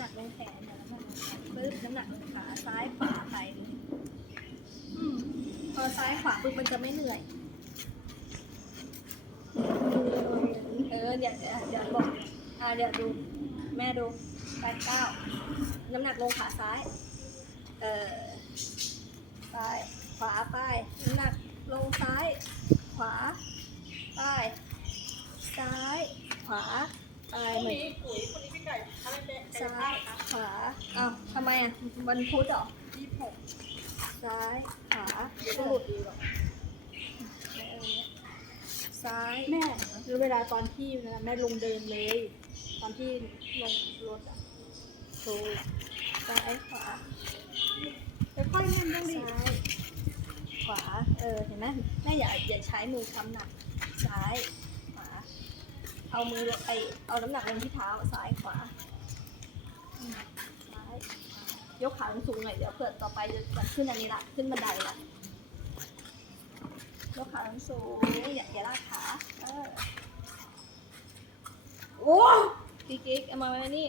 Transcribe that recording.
นักลงแขนน้ำหนักลงขาซ้ายขวาไปอืมพอซ้ายขวาปุ๊บมันจะไม่เหนื่อยเออเดี๋ยวเดี๋ยวเดี๋ยวบอกอ่าเดี๋ยวดูแม่ดูแปดเก้าน้ำหนักลงขาซ้าย เออซ้ายขวาไปน้ำหนักลงซ้าย ขวาไปซ้าย ขวาไปเหมือน ซ้ายขวาอ้าวทำไมอะวันพุธเหรอยี่สิบหกซ้ายขวาสูดดีหรอซ้ายแม่คือเวลาตอนที่แม่ลงเดินเลย ตอนที่ลงรถอะถูกซ้ายขวาค่อยๆเล่นบ้างดิซ้ายขวาเออเห็นไหมแม่อย่าอย่าใช้มือค้ำหนักซ้าย เอามือลงไปเอาน้ำหนักลงที่เท้าซ้ายขวาซ้ายขายกขาสูงหน่อยเดี๋ยวเผื่อต่อไปจะขึ้นอันนี้ละขึ้นบันไดละยกขาสูงอย่าอย่าลากขาเออโอ้พี่กิ๊กเอามาไว้นี่